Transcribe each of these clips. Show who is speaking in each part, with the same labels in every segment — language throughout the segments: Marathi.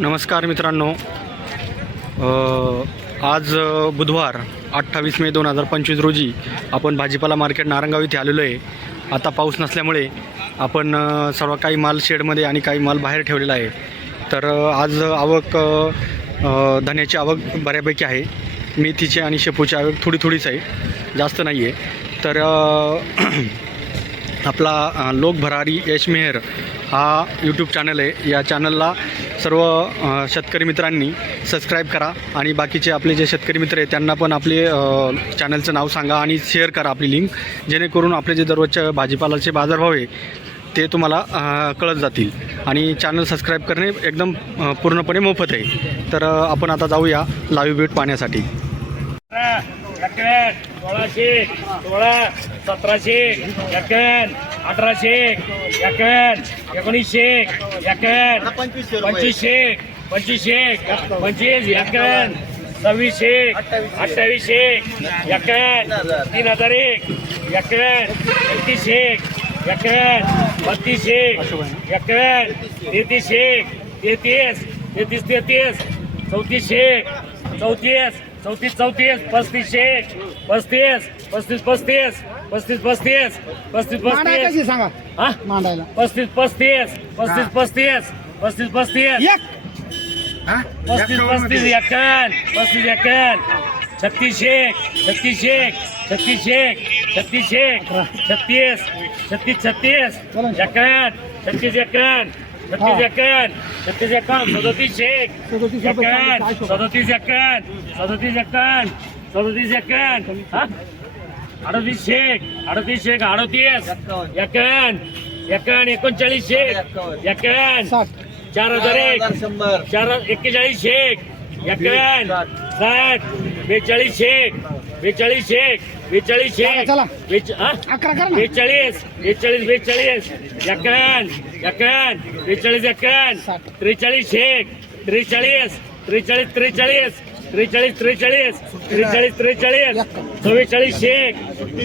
Speaker 1: नमस्कार मित्रांनो. आज बुधवार अठ्ठावीस मे दोन हजार पंचवीस रोजी आपण भाजीपाला मार्केट नारंगाव इथे आलेलो आहे. आता पाऊस नसल्यामुळे आपण सर्व काही माल शेडमध्ये आणि काही माल बाहेर ठेवलेला आहे. तर आज आवक धन्याची आवक बऱ्यापैकी आहे. मेथीची आणि शेपूची आवक थोडी थोडीच आहे. जास्त नाही आहे. तर आपला लोक भरारी यश मेहर हा यूट्यूब चॅनल आहे. या चॅनलला सर्व शेतकरी मित्रांनी सबस्क्राईब करा आणि बाकीचे आपले जे शेतकरी मित्र आहेत त्यांना पण आपले चॅनलचं नाव सांगा आणि शेअर करा आपली लिंक जेणेकरून आपले जे दररोजच्या भाजीपालाचे बाजारभाव आहे ते तुम्हाला कळत जातील. आणि चॅनल सबस्क्राईब करणे एकदम पूर्णपणे मोफत आहे. तर आपण आता जाऊया लाईव्ह भेट पाहण्यासाठी.
Speaker 2: सतराशे एकन अठराशे एकन एकोणीसशे एकन पंचवीसशे पंचवीसशे पंचवीस एकन सव्वीसशे अठ्ठावीसशे. एकन तीन हजार एक एकन एकतीसशे एकन बत्तीसशे एकन तेहतीसशे तेहतीस तेहतीस तेहतीस चौतीसशे चौतीस चौतीस चौतीस पस्तीस एक पस्तीस पस्तीस पस्तीस पस्तीस
Speaker 3: पस्तीस पस्तीस
Speaker 2: पस्तीस.
Speaker 3: सांगा?
Speaker 2: हा?
Speaker 3: मांडायला.
Speaker 2: पस्तीस पस्तीस पस्तीस पस्तीस पस्तीस पस्तीस. एक. पस्तीस पस्तीस एक्कन पस्तीस एक्कन छत्तीस एक छत्तीस एक छत्तीस एक छत्तीस एक छत्तीस छत्तीस छत्तीस एक्कन छत्तीस एक्कन छत्तीस एकावन्न छत्तीस एकावन्न सदोतीस एक. एकावन्न सदोतीस एकावन्न सदोतीस एकावन्न सदोतीस एकावन्न. हा? अडतीस एक अडतीस एक अडतीस. एकावन्न. एकावन्न एकोणचाळीस एक.
Speaker 3: साठ.
Speaker 2: चार हजार एक. चार एक्केचाळीस एक. एकावन्न साठ बेचाळीस एक. बेचाळीस एक. बेचाळीस
Speaker 3: चला? अकरा कर
Speaker 2: बेचाळीस बेचाळीस बेचाळीस. एकावन्न एकावन्न बेचाळीस
Speaker 3: साठ.
Speaker 2: त्रेचाळीस एक. त्रेचाळीस त्रेचाळीस त्रेचाळीस. त्रेचाळीस त्रेचाळीस. त्रेचाळीस त्रेचाळीस. चव्वेचाळीस एक.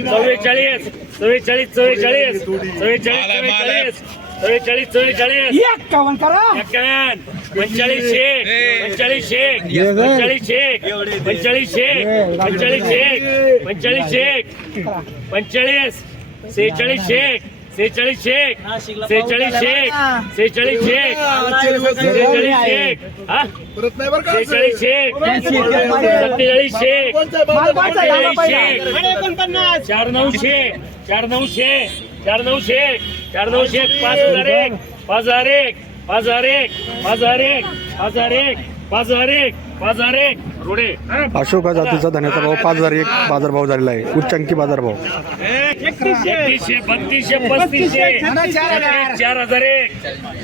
Speaker 2: चव्वेचाळीस चव्वेचाळीस चव्वेचाळीस. चव्वेचाळीस चव्वेचाळीस. चव्वेचाळीस चव्वेचाळीस.
Speaker 3: एक्कावन्न करा
Speaker 2: पंचाळीस शेख पंचाळीस शेख पंचाळीस शेख पंचाळीस शेख पंचाळीस एक पंचाळीस एक पंचाळीस सेहेचाळीस एक सेहेचाळीस एक सेहेचाळीस एक सेहेचाळीस शेख सेहेचाळीस शेख सेहेचाळीस शेख सत्तेचाळीस शेख शेख चार नऊ शेख चार नऊ शेख चार नऊशे चार नऊशे पाच हजार एक पाच हजार एक. हजार एक हजार एक हजार एक पाच हजार एक पाच हजार एक रोडे.
Speaker 1: अशोका जातीचा धन्याचा भाव पाच हजार एक बाजारभाव झालेला आहे. उच्चांकी बाजारभाव.
Speaker 2: एकतीसशे बत्तीसशे पस्तीसशे. छत्तीस, चार हजार एक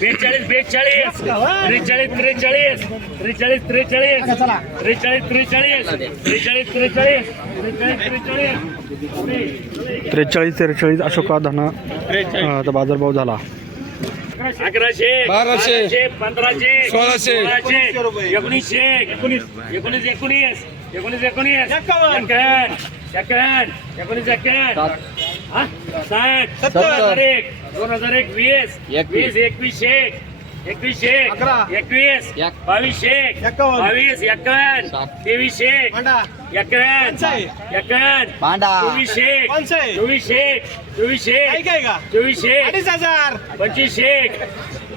Speaker 2: बेचाळीस बेचाळीस त्रेचाळीस त्रेचाळीस त्रेचाळीस त्रेचाळीस. त्रेचाळीस त्रेचाळीस त्रेचाळीस त्रेचाळीस त्रेचाळीस त्रेचाळीस.
Speaker 1: त्रेचाळीस त्रेचाळीस अशोका धना अ, चा बाजारभाव झाला.
Speaker 2: अकराशे.
Speaker 4: बाराशे,
Speaker 2: पंधराशे
Speaker 4: सोळाशे,
Speaker 2: एकोणीसशे एकोणीस. एकोणीस एकोणीस एकोणीस एकोणीस. एकावन्न. एकावन्न एकोणीस हा? साठ.
Speaker 4: सत्तर.
Speaker 2: दोन हजार एक दोन हजार एक वीस. वीस एकवीस एक एकवीस एक. एकवीस बावीस एक बावीस एकावन्न तेवीस एक एकावन्न एकावन्न चोवीस एक चोवीस एक चोवीस एक चोवीस एक
Speaker 3: हजार.
Speaker 2: पंचवीस एक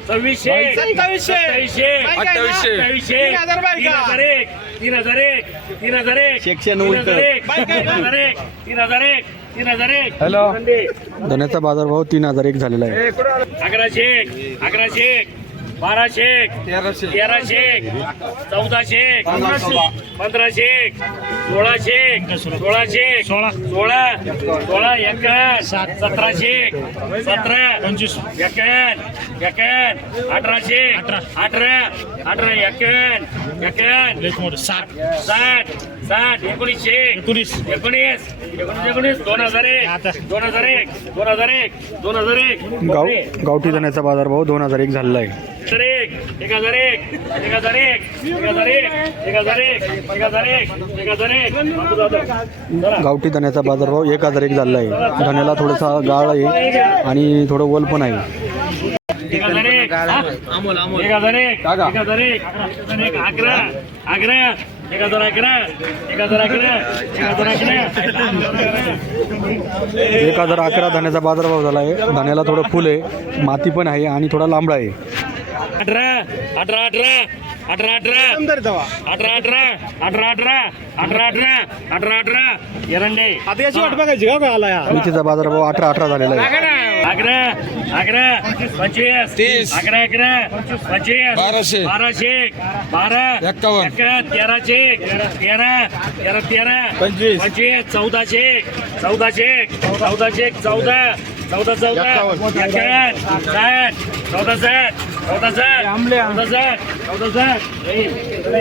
Speaker 2: सव्वीस एक
Speaker 3: सत्तावीसशे.
Speaker 2: सत्तावीसशे
Speaker 4: अठ्ठावीसशे.
Speaker 2: अठ्ठावीसशे
Speaker 3: तीन हजार बाय
Speaker 2: तीन
Speaker 3: का?
Speaker 2: हजार एक तीन हजार एक तीन हजार एक
Speaker 4: शिक्षण
Speaker 2: तीन. हजार एक तीन? हजार एक तीन हजार एक तीन हजार एक.
Speaker 1: हॅलो. धन्याचा बाजारभाव तीन हजार एक झालेला आहे.
Speaker 2: अकराशे एक अकराशे एक. बाराशे
Speaker 4: तेराशे
Speaker 2: चौदाशे पंधराशे सोळाशे सोळाशे सोळा. सोळा सोळा एक सतराशे सतरा पंचवीस. एक एकान अठराशे अठरा. अठरा अठरा एक एक साठ. साठ साठ एकोणीसशे एकोणीस एकोणीस एकोणीस एकोणीस दोन हजार एक दोन हजार एक दोन हजार एक दोन हजार एक
Speaker 1: गाव गावठी धन्याचा बाजारभाव दोन हजार एक झालेला आहे
Speaker 2: हजार एक एक हजार एक एक हजार एक एक हजार एक एक हजार एक एक हजार एक एक हजार एक बापू जाधव. चला.
Speaker 1: गावठी धन्याचा बाजारभाव एक हजार एक झालेला आहे धन्याला थोडासा गाळ आहे आणि थोडं वल पण आहे
Speaker 2: एक हजार एक हा? एक हजार एक एक हजार एक एक अकरा अकरा एक हजार अकरा एक हजार अकरा एक हजार अकरा
Speaker 1: एक हजार अकरा धान्याचा बाजारभाव झाला आहे धान्याला थोडं फुल आहे माती पण आहे आणि थोडा लांबडा आहे.
Speaker 2: अठरा अठरा अठरा. अठरा अठरा. अठरा अठरा. अठरा अठरा. अठरा अठरा. अठरा अठरा. एरंडे.
Speaker 3: आता याची वाट बघायची का आला या?
Speaker 1: मेथीचा बाजारभाव अठरा अठरा झालेला आहे.
Speaker 2: अकरा अकरा पंचवीस.
Speaker 3: तीस.
Speaker 2: अकरा अकरा. पंचवीस.
Speaker 3: बाराशे.
Speaker 2: बाराशे. बारा.
Speaker 3: एक्कावन्न.
Speaker 2: एक्का, तेराशे. तेरा तेरा तेरा.
Speaker 3: पंचवीस.
Speaker 2: पंचवीस. चौदाशे. चौदाशे. चौदाशे. चौदा. चौदा चौदा. एकावन्न साठ चौदा साठ चौदा साठ चौदा साठ चौदा साठ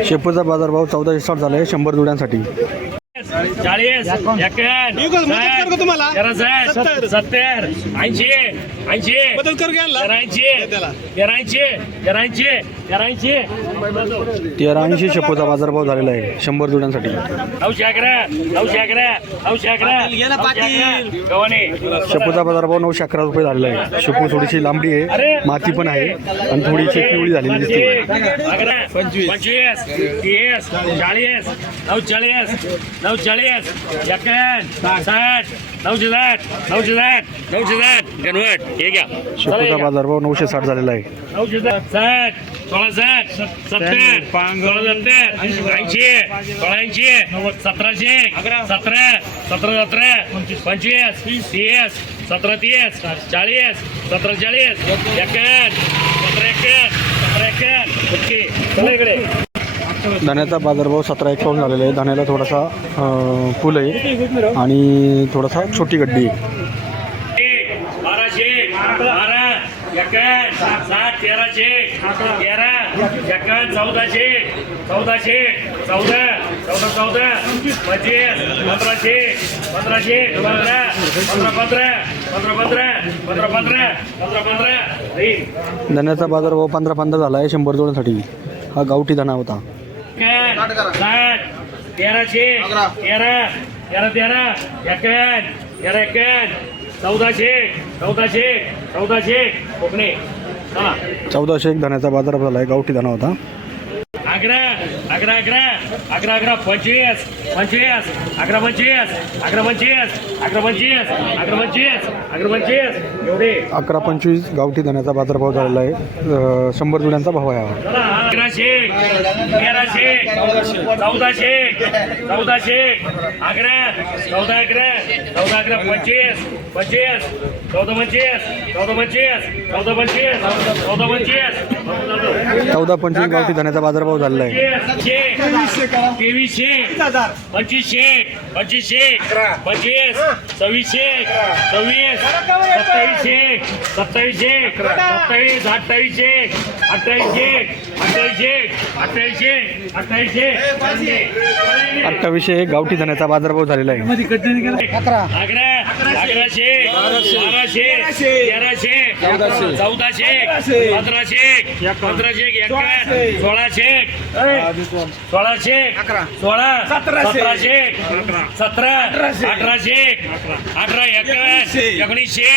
Speaker 1: शेपूचा बाजारभाव चौदाशे साठ झाला आहे शंभर जुड्यांसाठी.
Speaker 2: चाळीस
Speaker 3: का तुम्हाला? सत्तर
Speaker 2: ऐंशी. ऐंशी.
Speaker 3: बदल करू
Speaker 2: तेराऐंशी.
Speaker 1: शेपूचा बाजारभाव झालेला आहे. शंभर जुड्यांसाठी.
Speaker 2: नऊशे अकरा. नऊशे अकरा. नऊशे अकरा. नऊशे अकरा. गव्हाणे
Speaker 1: शेपूचा बाजारभाव नऊशे अकरा रुपये झालेला आहे. शेपू थोडीशी लांबडी आहे. माती पण आहे. आणि थोडीशी पिवळी झालेली दिसते.
Speaker 2: पंचवीस. तीस. चाळीस. नऊ चाळीस नऊ चाळीस साठ. नऊशे साठ नऊशे साठ नऊशे साठ कन्वर्ट हे घ्या.
Speaker 1: शेपूचा बाजारभाव नऊशे साठ झालेला आहे.
Speaker 2: नऊशे साठ साठ सोळा साठ सत्तर सोळा सत्तर ऐंशी सोळा ऐंशी सतराशे सतरा सतरा सतरा पंचवीस. तीस सतरा तीस चाळीस सतरा चाळीस एकावन्न सतरा एकावन्न सतरा एकावन्न. ओके. चला इकडे.
Speaker 1: धान्याचा बाजारभाव सतरा एक पाऊन झालेला आहे. धान्याला थोडासा फुल आहे आणि थोडासा छोटी गड्डी धान्याचा बाजारभाव पंधरा पंधरा झाला आहे शंभर जोडांसाठी हा गावठी धना होता.
Speaker 2: साठ तेराशे तेरा तेरा तेरा एकावन्न तेरा एकावन्न चौदाशे चौदाशे चौदाशे कोकणे.
Speaker 1: चौदाशे एक धान्याचा बाजारभाव झाला आहे गावठी धाना होता.
Speaker 2: अकरा अकरा अकरा अकरा अकरा पंचवीस. पंचवीस. अकरा पंचवीस. अकरा पंचवीस. अकरा पंचवीस. अकरा पंचवीस. अकरा पंचवीस. एवढे.
Speaker 1: अकरा पंचवीस. गावठी धान्याचा बाजारभाव झालेला आहे. शंभर जुड्यांचा भाव आहे
Speaker 2: अकराशे तेराशे चौदाशे चौदाशे अकरा चौदा अकरा चौदा अकरा पंचवीस. पंचवीस. चौदा पंचवीस. चौदा पंचवीस. चौदा पंचवीस. चौदा पंचवीस.
Speaker 1: चौदा पंचवीस गावठी धान्याचा बाजारभाव झालेला आहे.
Speaker 2: तेवीसशे पंचवीसशे पंचवीसशे पंचवीस सव्वीसशे सव्वीस सत्तावीसशे सत्तावीसशे सत्तावीस अठ्ठावीसशे अठ्ठावीसशे अठ्ठावीसशे अठ्ठावीसशे अठ्ठावीसशे.
Speaker 1: अठ्ठावीसशे गावठी धान्याचा बाजारभाव झालेला आहे.
Speaker 2: अकरा अकराशे बाराशे तेराशे चौदाशे पंधराशे पंधराशे सोळाशे सोळाशे सोळा सतरा अठराशे अठरा एकावन्न एकोणीसशे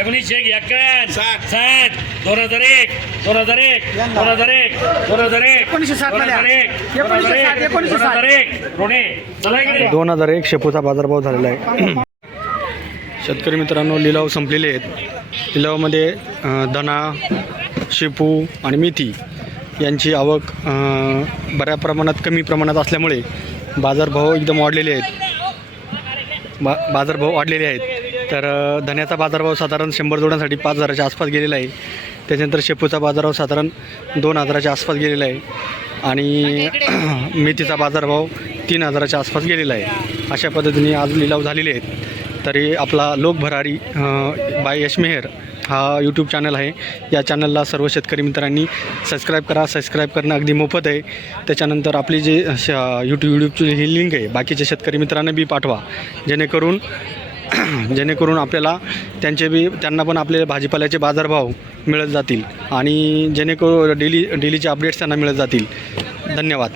Speaker 2: एकोणीसशे एकावन्न साठ. दोन हजार एक. दोन हजार एक. दोन हजार एक. दोन हजार एक. दोन हजार एक. दोन हजार एक. रोडे चला इकडे.
Speaker 1: दोन हजार एक शेपूचा बाजारभाव झालेला आहे. शेतकरी मित्रांनो लिलाव संपलेले आहेत. लिलावामध्ये धना शेपू आणि मेथी यांची आवक बऱ्या प्रमाणात कमी प्रमाणात असल्यामुळे बाजारभाव एकदम वाढलेले आहेत. बा बाजारभाव वाढलेले आहेत. तर धन्याचा बाजारभाव साधारण शंभर जोड्यांसाठी पाच हजाराच्या आसपास गेलेला आहे. त्याच्यानंतर शेपूचा बाजारभाव साधारण दोन हजाराच्या आसपास गेलेला आहे. आणि मेथीचा बाजारभाव तीन हजाराच्या आसपास गेलेला आहे. अशा पद्धतीने आज लिलाव झालेले आहेत. तरी आपला लोक भरारी बाय यश मेहर हा यूट्यूब चॅनल आहे. या चॅनलला सर्व शेतकरी मित्रांनी सबस्क्राईब करा. सबस्क्राईब करणं अगदी मोफत आहे. त्याच्यानंतर आपली जे श यूट्यूब यूट्यूबची ही लिंक आहे. बाकीच्या शेतकरी मित्रांना बी पाठवा. जेणेकरून जेणेकरून आपल्याला त्यांचे बी त्यांना पण आपले भाजीपाल्याचे बाजारभाव मिळत जातील. आणि जेणेकरून डेली डेलीचे अपडेट्स त्यांना मिळत जातील. धन्यवाद.